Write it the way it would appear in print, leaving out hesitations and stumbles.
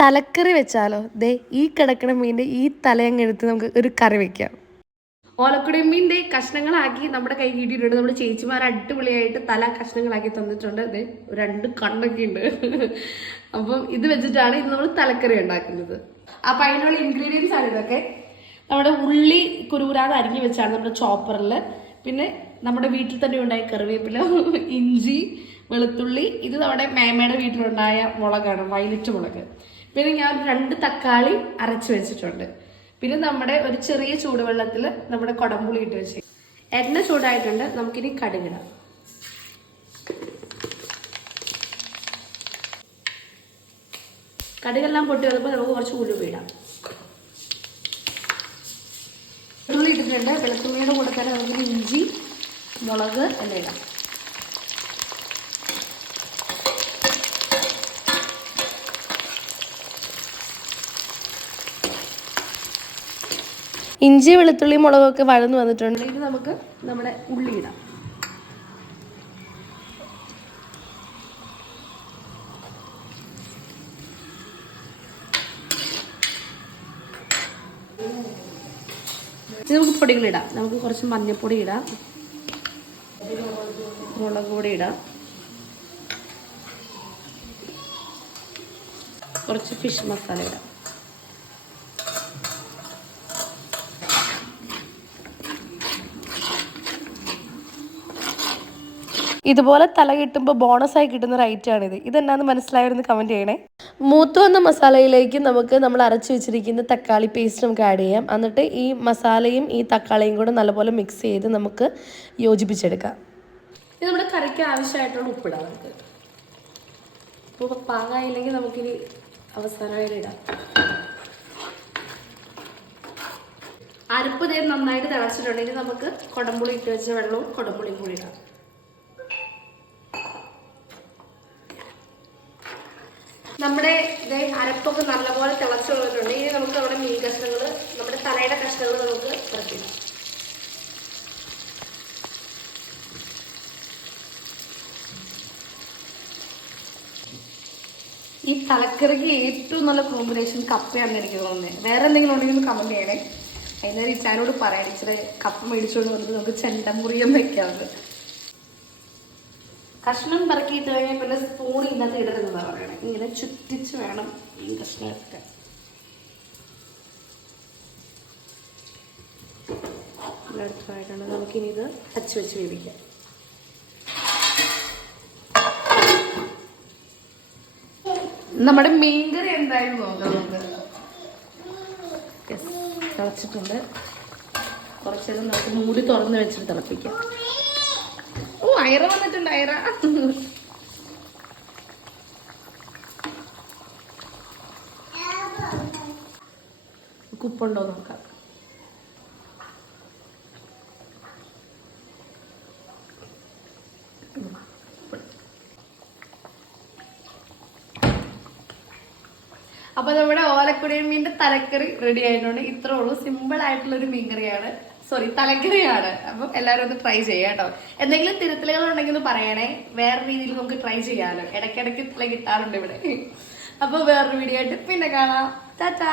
തലക്കറി വെച്ചാലോ? ദേ ഈ കിടക്കണ മീൻ്റെ ഈ തലയങ്ങെടുത്ത് നമുക്ക് ഒരു കറി വെക്കാം. ഓലക്കുടൻ മീൻ്റെ കഷ്ണങ്ങളാക്കി നമ്മുടെ കൈ കിട്ടിയിട്ടുണ്ട്. നമ്മുടെ ചേച്ചിമാർ അടിപൊളിയായിട്ട് തല കഷ്ണങ്ങളാക്കി തന്നിട്ടുണ്ട്. അത് 2 കണ്ണൊക്കെ ഉണ്ട്. അപ്പം ഇത് വെച്ചിട്ടാണ് ഇത് നമ്മൾ തലക്കറി ഉണ്ടാക്കുന്നത്. അപ്പം അതിനുള്ള ഇൻഗ്രീഡിയൻസ് ആണ് ഇതൊക്കെ. നമ്മുടെ ഉള്ളി കുരുകുരാതെ അരിഞ്ഞു വെച്ചാണ് നമ്മുടെ ചോപ്പറിൽ. പിന്നെ നമ്മുടെ വീട്ടിൽ തന്നെ ഉണ്ടായ കറിവേപ്പില, ഇഞ്ചി, വെളുത്തുള്ളി. ഇത് നമ്മുടെ മേമയുടെ വീട്ടിലുണ്ടായ മുളകാണ്, വയലറ്റ് മുളക്. പിന്നെ ഞാൻ 2 തക്കാളി അരച്ച് വെച്ചിട്ടുണ്ട്. പിന്നെ നമ്മുടെ ഒരു ചെറിയ ചൂടുവെള്ളത്തിൽ നമ്മുടെ കുടംപുളി ഇട്ട് വെച്ച്. എണ്ണ ചൂടായിട്ടുണ്ട്. നമുക്കിനി കടുകിടാം. കടുകെല്ലാം പൊട്ടി വന്നപ്പോൾ നമുക്ക് കുറച്ച് ഉലുവ ഇടാം. വെളുത്തുള്ളി ഇട്ടിട്ടുണ്ട്. വെളുത്തുള്ളിയുടെ കൂടെ തന്നെ നമുക്ക് ഇഞ്ചി, മുളക് എല്ലാം ഇടാം. ഇഞ്ചി, വെളുത്തുള്ളി, മുളകൊക്കെ വഴന്നു വന്നിട്ടുണ്ട്. ഇത് നമുക്ക് നമ്മുടെ ഉള്ളി ഇടാം. ഇത് നമുക്ക് പൊടികളിടാം. നമുക്ക് കുറച്ച് മഞ്ഞൾപ്പൊടി ഇടാം, മുളക് പൊടി ഇടാം, കുറച്ച് ഫിഷ് മസാല ഇടാം. ഇതുപോലെ തല കിട്ടുമ്പോൾ ബോണസായി കിട്ടുന്ന ഒരു ഐറ്റമാണിത്. ഇതെന്നാന്ന് മനസ്സിലായവരെന്ന് കമൻറ്റ് ചെയ്യണേ. മൂത്ത് വന്ന മസാലയിലേക്ക് നമുക്ക് നമ്മൾ അരച്ച് വെച്ചിരിക്കുന്ന തക്കാളി പേസ്റ്റ് നമുക്ക് ആഡ് ചെയ്യാം. എന്നിട്ട് ഈ മസാലയും ഈ തക്കാളിയും കൂടെ നല്ലപോലെ മിക്സ് ചെയ്ത് നമുക്ക് യോജിപ്പിച്ചെടുക്കാം. ഇത് നമ്മുടെ കറിക്ക് ആവശ്യമായിട്ടുള്ള ഉപ്പിടാം. നമുക്ക് ഇപ്പോൾ പാകമായില്ലെങ്കിൽ നമുക്കിനി അവസാനമായിട്ട് ഇടാം. അരപ്പ് നേരം നന്നായിട്ട് തിളച്ചിട്ടുണ്ടെങ്കിൽ നമുക്ക് കുടംപുളി ഇട്ട് വെച്ച വെള്ളവും കുടംപുളിയും കൂടി ഇടാം. നമ്മുടെ അരപ്പൊക്കെ നല്ലപോലെ തിളച്ചു വന്നിട്ടുണ്ട്. ഇനി നമുക്ക് നമ്മുടെ മീൻ കഷ്ണങ്ങൾ, നമ്മുടെ തലയുടെ കഷ്ണങ്ങൾ നമുക്ക് ഇറക്കിടാം. ഈ തലക്കറിക്ക് ഏറ്റവും നല്ല കോമ്പിനേഷൻ കപ്പയാണെന്ന് എനിക്ക് തോന്നുന്നത്. വേറെ എന്തെങ്കിലും ഉണ്ടെങ്കിൽ കമന്റ് ചെയ്യണേ. അതിനൊരു ഇച്ചാനോട് പറയാം, ഇച്ചിരി കപ്പ മേടിച്ചുകൊണ്ട് വന്നിട്ട് നമുക്ക് ചെണ്ടമുറിയം വെക്കാവുന്നത്. കഷ്ണം പറക്കിയിട്ട് കഴിഞ്ഞാൽ പിന്നെ സ്പൂൺ ഇന്നത്തെ ഇടരുന്നതാണ് പറയണേ. ഇങ്ങനെ ചുറ്റിച്ച് വേണം ഈ കഷ്ണം എടുക്കാൻ. അടുത്തായിട്ടാണ് നമുക്കിനി ഇത് അച്ച് വെച്ച് വേവിക്കാം. നമ്മുടെ മീൻകറി എന്തായാലും നോക്കാം. നമുക്ക് തിളച്ചിട്ടുണ്ട്. കുറച്ചേരം നമുക്ക് മൂടി തുറന്ന് വെച്ചിട്ട് തിളപ്പിക്കാം. ഓ, അയറ വന്നിട്ടുണ്ട്. അയറ ഉപ്പുണ്ടോ നോക്കാം. അപ്പൊ നമ്മുടെ ഓലക്കുടൻ മീൻ്റെ തലക്കറി റെഡി ആയിട്ടുണ്ട്. ഇത്രേ ഉള്ളൂ. സിമ്പിൾ ആയിട്ടുള്ളൊരു മീൻകറിയാണ്, സോറി തലക്കറിയാണ്. അപ്പം എല്ലാവരും ഒന്ന് ട്രൈ ചെയ്യാം കേട്ടോ. എന്തെങ്കിലും തിരുത്തലുകൾ ഉണ്ടെങ്കിൽ ഒന്ന് പറയണേ. വേറെ രീതിയിൽ നമുക്ക് ട്രൈ ചെയ്യാമല്ലോ. ഇടയ്ക്കിടയ്ക്ക് തല കിട്ടാറുണ്ട് ഇവിടെ. അപ്പോൾ വേറൊരു വീഡിയോ ആയിട്ട് പിന്നെ കാണാം. ടാറ്റാ.